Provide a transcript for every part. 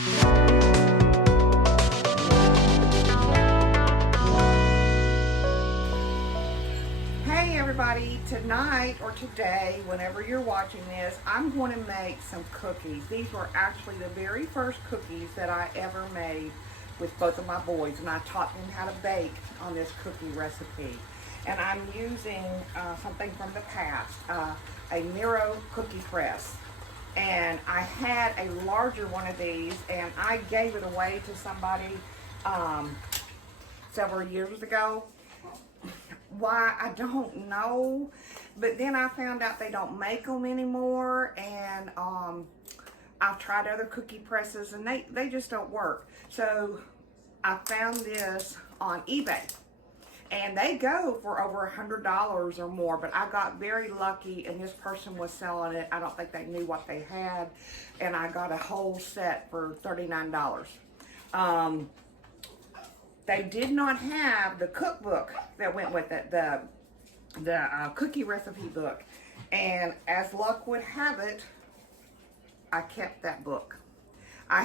Hey everybody, tonight or today, whenever you're watching this, I'm going to make some cookies. These were actually the very first cookies that I ever made with both of my boys, and I taught them how to bake on this cookie recipe. And I'm using something from the past, a Miro cookie press. And I had a larger one of these, and I gave it away to somebody several years ago. Why, I don't know, but then I found out they don't make them anymore, and I've tried other cookie presses, and they just don't work. So I found this on eBay, and they go for over $100 or more, but I got very lucky, and this person was selling it. I don't think they knew what they had, and I got a whole set for $39. They did not have the cookbook that went with it, the cookie recipe book. And as luck would have it, I kept that book. I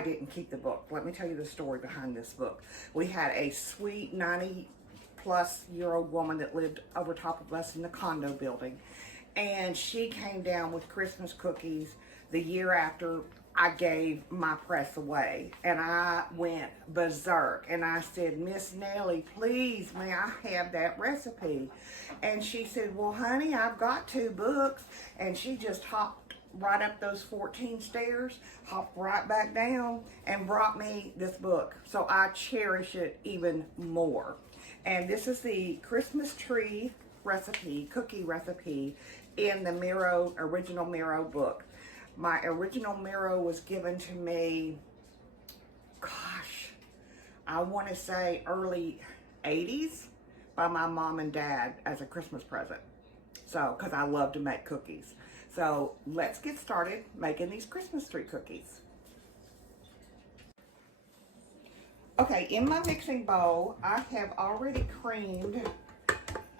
didn't keep the book. Let me tell you the story behind this book. We had a sweet 90-plus-year-old woman that lived over top of us in the condo building. And she came down with Christmas cookies the year after I gave my press away, and I went berserk, and I said, Miss Nellie, please, may I have that recipe? And she said, well, honey, I've got 2 books, and she just hopped right up those 14 stairs, hopped right back down, and brought me this book. So I cherish it even more. And this is the Christmas tree recipe, cookie recipe, in the original Miro book. My original Miro was given to me, gosh, I want to say early 80s by my mom and dad as a Christmas present. So, because I love to make cookies. So, let's get started making these Christmas tree cookies. Okay, in my mixing bowl, I have already creamed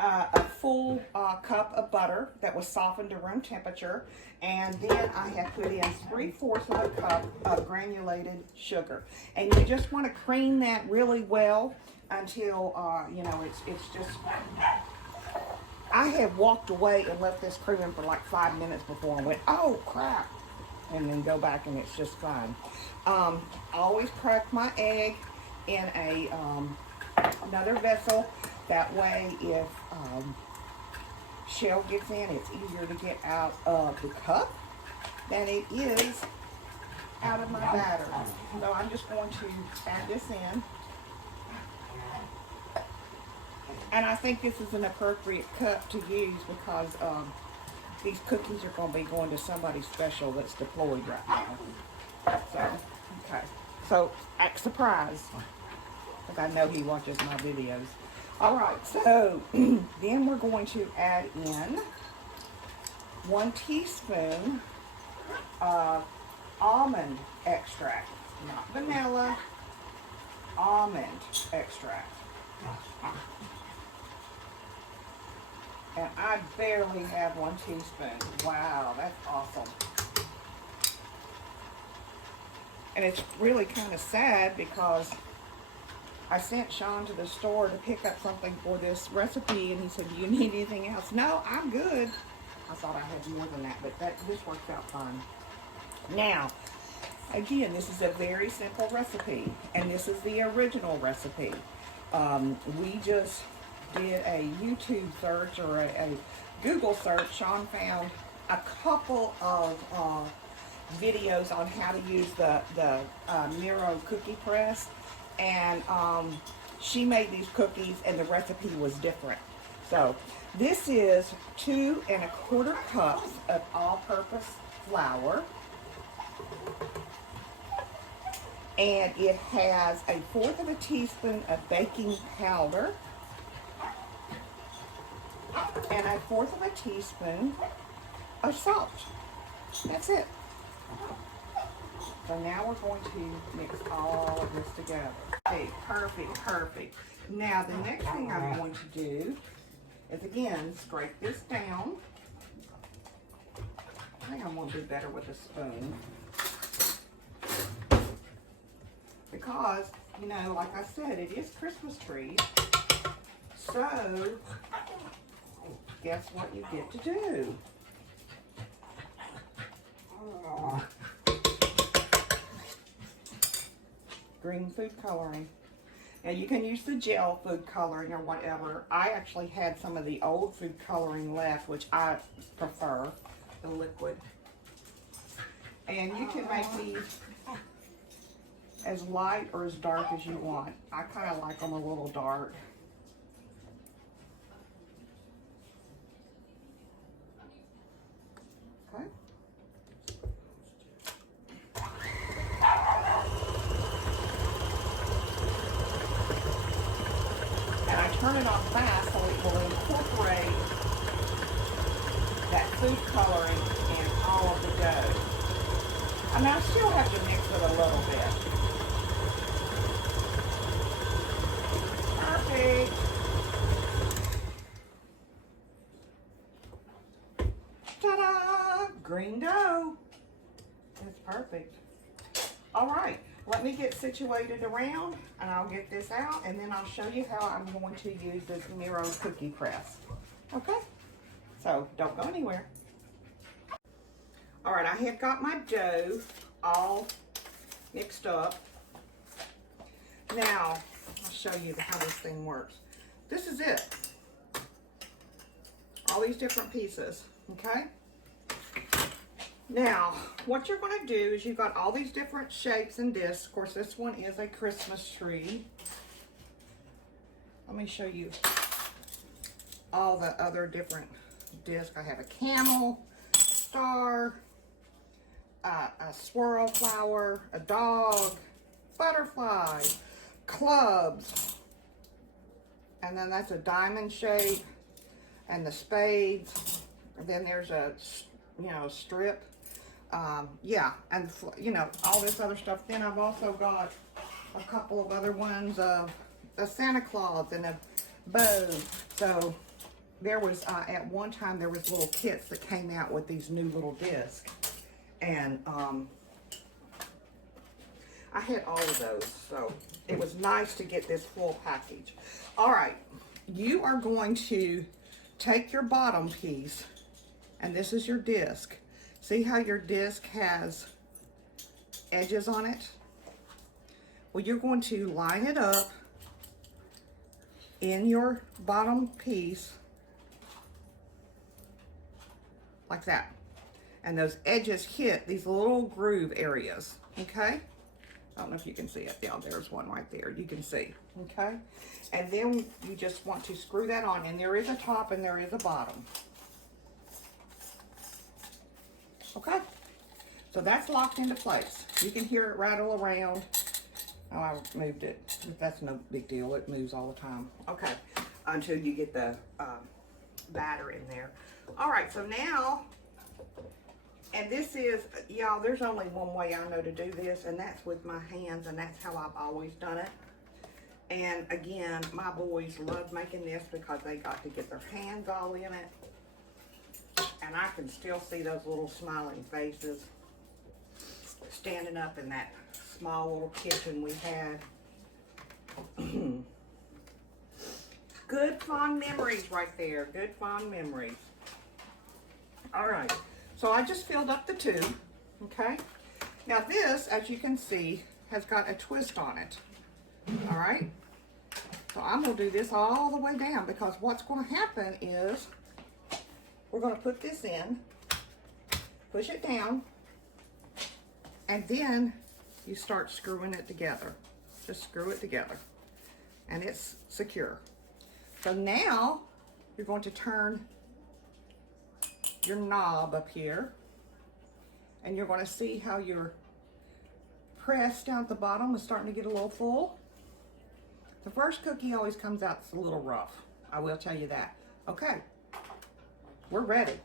a full cup of butter that was softened to room temperature, and then I have put in 3/4 of a cup of granulated sugar. And you just want to cream that really well until you know, it's just. I have walked away and left this creaming for like 5 minutes before I went, oh crap, and then go back and it's just fine. I always crack my egg in a another vessel. That way, if shell gets in, it's easier to get out of the cup than it is out of my batter. So I'm just going to add this in. And I think this is an appropriate cup to use because these cookies are going to be going to somebody special that's deployed right now. So, okay. So, act surprised. Because I know he watches my videos. Alright, so then we're going to add in 1 teaspoon of almond extract. Not vanilla, almond extract. And I barely have 1 teaspoon. Wow, that's awesome. And it's really kind of sad because I sent Sean to the store to pick up something for this recipe, and he said, do you need anything else? No, I'm good. I thought I had more than that, but this works out fine. Now, again, this is a very simple recipe, and this is the original recipe. We just did a YouTube search or a Google search. Sean found a couple of videos on how to use the Miro cookie press. And she made these cookies, and the recipe was different. So this is 2 1/4 cups of all-purpose flour, and it has 1/4 of a teaspoon of baking powder and 1/4 of a teaspoon of salt. That's it. So now we're going to mix all of this together. Okay, perfect. Now the next thing I'm going to do is, again, scrape this down. I think I'm going to do better with a spoon. because, you know, like I said, it is Christmas trees. So, guess what you get to do? Green food coloring. Now you can use the gel food coloring or whatever. I actually had some of the old food coloring left, which I prefer, the liquid. And you can make these as light or as dark as you want. I kind of like them a little dark. Okay. And I turn it on fast so it will incorporate that food coloring in all of the dough. I mean, I still have to mix it a little bit. Perfect. Ta-da! Green dough. That's perfect. All right, let me get situated around and I'll get this out and then I'll show you how I'm going to use this Miro cookie press. Okay? So don't go anywhere. All right, I have got my dough all mixed up. Now, I'll show you how this thing works. This is it. All these different pieces, okay? Now, what you're going to do is you've got all these different shapes and discs. Of course, this one is a Christmas tree. Let me show you all the other different discs. I have a camel, a star, a swirl flower, a dog, butterfly, clubs, and then that's a diamond shape, and the spades, and then there's a, you know, strip, yeah, and you know, all this other stuff. Then I've also got a couple of other ones of a Santa Claus and a bow. So there was, at one time, there was little kits that came out with these new little discs. And I had all of those, so it was nice to get this full package. All right, you are going to take your bottom piece, and this is your disc. See how your disc has edges on it? Well, you're going to line it up in your bottom piece like that. And those edges hit these little groove areas, okay? I don't know if you can see it. Yeah, there's one right there. You can see, okay? And then you just want to screw that on, and there is a top and there is a bottom. Okay? So that's locked into place. You can hear it rattle around. Oh, I moved it. That's no big deal. It moves all the time. Okay, until you get the batter in there. All right, so now, and this is, y'all, there's only one way I know to do this, and that's with my hands, and that's how I've always done it. And again, my boys love making this because they got to get their hands all in it. And I can still see those little smiling faces standing up in that small little kitchen we had. Good fond memories right there. Good fond memories. All right. So I just filled up the tube, okay? Now this, as you can see, has got a twist on it, all right? So I'm gonna do this all the way down because what's gonna happen is we're gonna put this in, push it down, and then you start screwing it together. Just screw it together, and it's secure. So now you're going to turn your knob up here, and you're going to see how your press down at the bottom is starting to get a little full. The first cookie always comes out a little rough. I will tell you that. Okay, we're ready.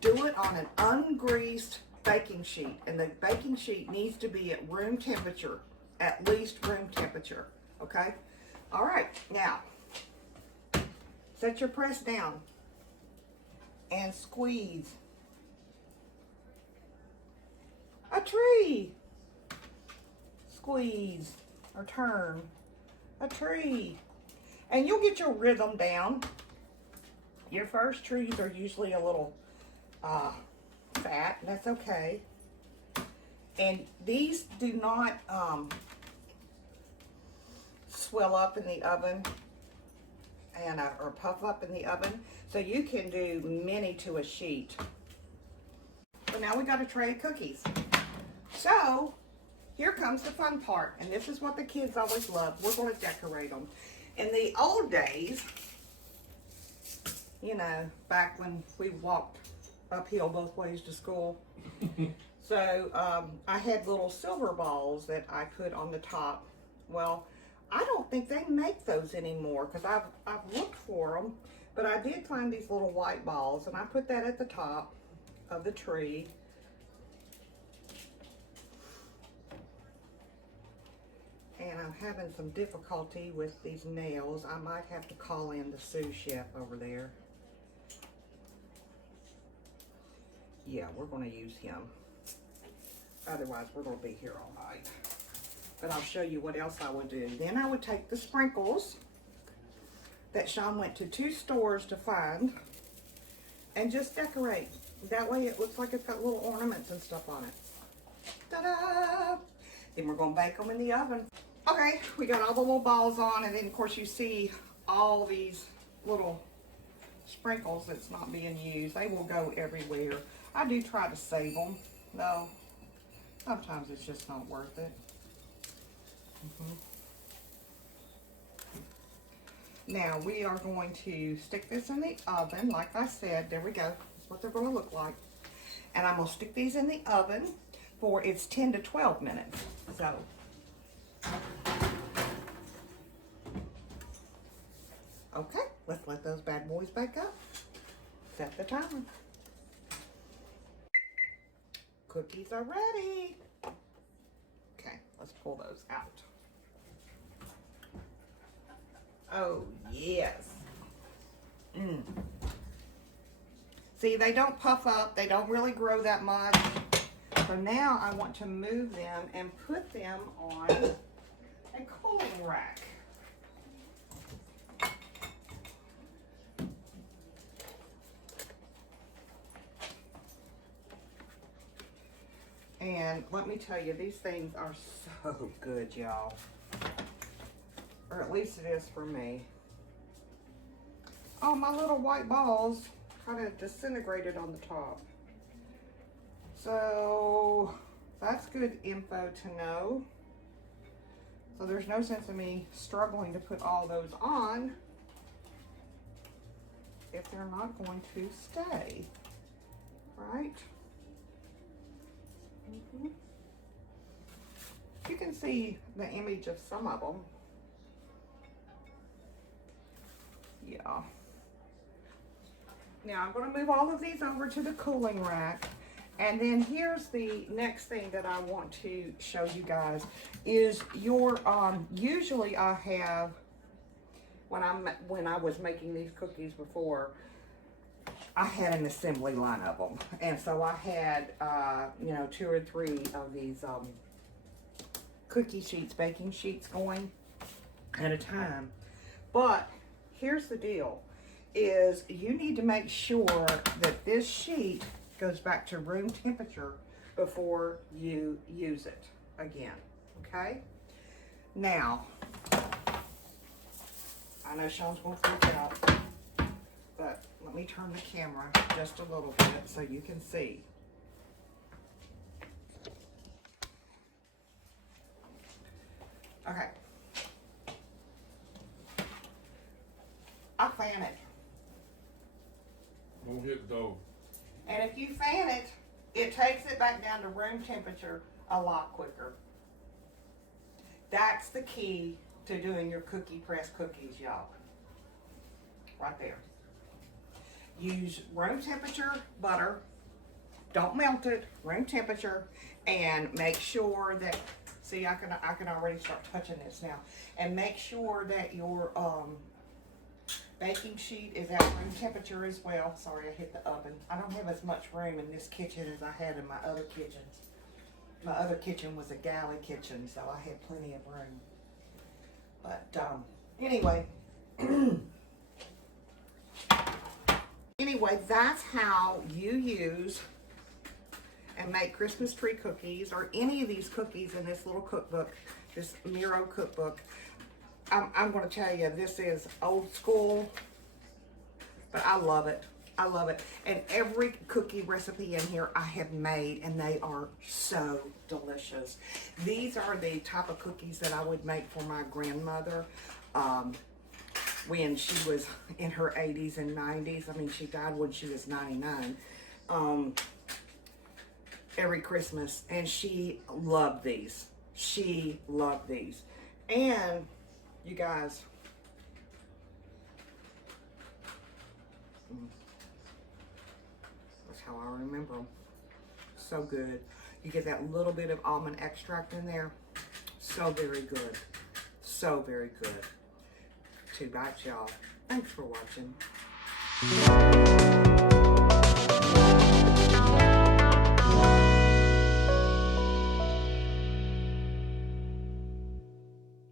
Do it on an ungreased baking sheet, and the baking sheet needs to be at room temperature, at least room temperature, okay? All right, now, set your press down and squeeze. A tree. squeeze or turn a tree. And you'll get your rhythm down. Your first trees are usually a little fat, and that's okay. And these do not swell up in the oven and or puff up in the oven, so you can do many to a sheet. So now we got a tray of cookies. So here comes the fun part, and this is what the kids always love. We're going to decorate them. In the old days, you know, back when we walked uphill both ways to school, so I had little silver balls that I put on the top. Well, I don't think they make those anymore because I've looked for them, but I did find these little white balls, and I put that at the top of the tree. And I'm having some difficulty with these nails. I might have to call in the sous chef over there. Yeah, we're going to use him. Otherwise, we're going to be here all night. But I'll show you what else I would do. Then I would take the sprinkles that Sean went to 2 stores to find and just decorate. That way it looks like it's got little ornaments and stuff on it. Ta-da! Then we're going to bake them in the oven. Okay, we got all the little balls on, and then of course you see all these little sprinkles that's not being used. They will go everywhere. I do try to save them, though. Sometimes it's just not worth it. Now we are going to stick this in the oven, like I said. There we go. That's what they're going to look like. And I'm going to stick these in the oven for it's 10 to 12 minutes. So okay, let's let those bad boys bake up. Set the timer. Cookies are ready. Okay, let's pull those out. Oh, yes. See, they don't puff up. They don't really grow that much. So now I want to move them and put them on a cooling rack. And let me tell you, these things are so good, y'all. Or at least it is for me. Oh, my little white balls kind of disintegrated on the top. So that's good info to know. So there's no sense in me struggling to put all those on if they're not going to stay, right? You can see the image of some of them. Yeah. Now I'm going to move all of these over to the cooling rack. And then here's the next thing that I want to show you guys is your, usually I have, when I was making these cookies before, I had an assembly line of them. And so I had, you know, 2 or 3 of these cookie sheets, baking sheets going at a time. But here's the deal, is you need to make sure that this sheet goes back to room temperature before you use it again, okay? Now, I know Sean's gonna freak out, but let me turn the camera just a little bit so you can see. Okay. I fan it. Don't hit the dough. And if you fan it, it takes it back down to room temperature a lot quicker. That's the key to doing your cookie press cookies, y'all. Right there. Use room temperature butter. Don't melt it, room temperature, and make sure that, see, I can already start touching this now. And make sure that your baking sheet is at room temperature as well. Sorry, I hit the oven. I don't have as much room in this kitchen as I had in my other kitchens. My other kitchen was a galley kitchen, so I had plenty of room. But anyway, anyway, that's how you use and make Christmas tree cookies, or any of these cookies in this little cookbook, this Miro cookbook. I'm going to tell you, this is old school, but I love it. I love it. And every cookie recipe in here I have made, and they are so delicious. These are the type of cookies that I would make for my grandmother when she was in her 80s and 90s. I mean, she died when she was 99. Every Christmas, and she loved these. She loved these. And you guys, that's how I remember them. So good. You get that little bit of almond extract in there. So very good. So very good. 2 bites, y'all. Thanks for watching.